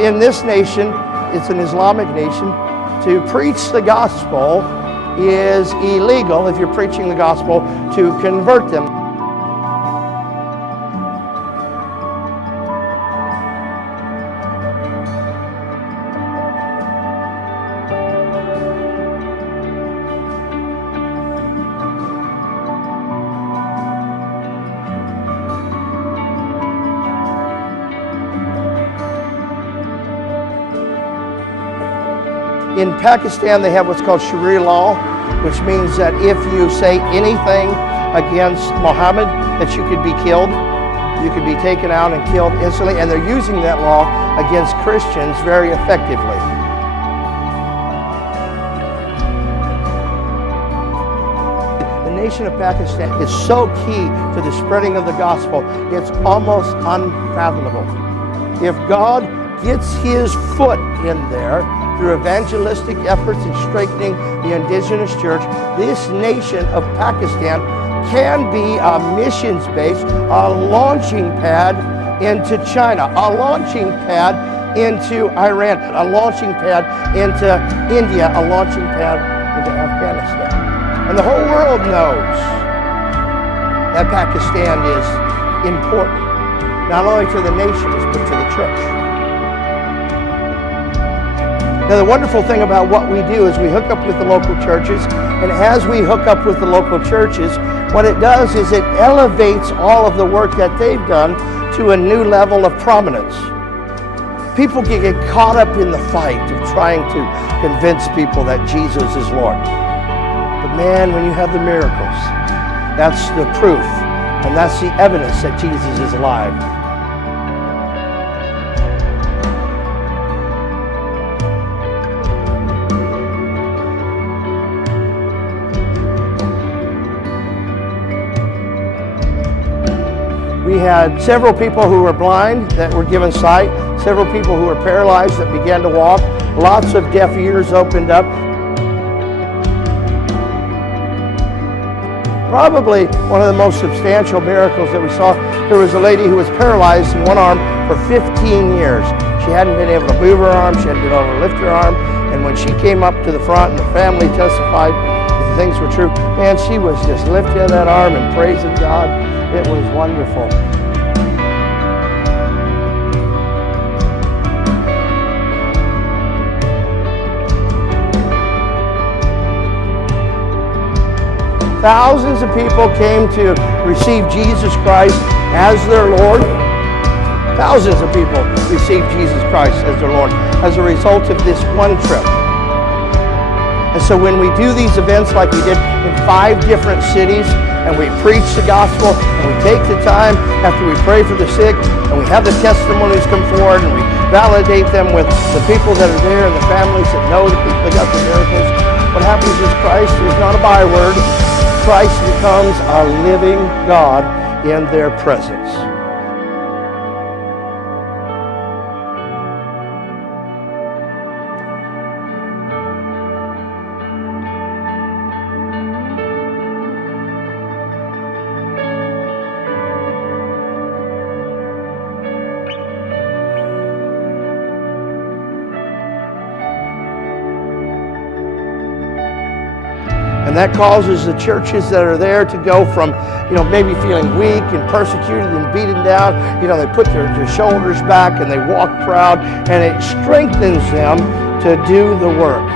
In this nation, it's an Islamic nation, to preach the gospel is illegal if you're preaching the gospel to convert them. In Pakistan, they have what's called Sharia law, which means that if you say anything against Muhammad, that you could be killed. You could be taken out and killed instantly, and they're using that law against Christians very effectively. The nation of Pakistan is so key to the spreading of the gospel, it's almost unfathomable. If God gets his foot in there through evangelistic efforts and strengthening the indigenous church, this nation of Pakistan can be a missions base, a launching pad into China, a launching pad into Iran, a launching pad into India, a launching pad into Afghanistan. And the whole world knows that Pakistan is important, not only to the nations, but to the church. Now, the wonderful thing about what we do is we hook up with the local churches, and as we hook up with the local churches, what it does is it elevates all of the work that they've done to a new level of prominence. People can get caught up in the fight of trying to convince people that Jesus is Lord. But man, when you have the miracles, that's the proof, and that's the evidence that Jesus is alive. We had several people who were blind that were given sight, several people who were paralyzed that began to walk, lots of deaf ears opened up. Probably one of the most substantial miracles that we saw, there was a lady who was paralyzed in one arm for 15 years. She hadn't been able to move her arm, she hadn't been able to lift her arm, and when she came up to the front and the family testified that the things were true, man, she was just lifting that arm and praising God. It was wonderful. Thousands of people came to receive Jesus Christ as their Lord. Thousands of people received Jesus Christ as their Lord as a result of this one trip. And so when we do these events like we did in 5 different cities, and we preach the gospel, and we take the time after we pray for the sick, and we have the testimonies come forward, and we validate them with the people that are there and the families that know the people that got the miracles, what happens is Christ is not a byword. Christ becomes a living God in their presence. And that causes the churches that are there to go from, maybe feeling weak and persecuted and beaten down. They put their shoulders back and they walk proud, and it strengthens them to do the work.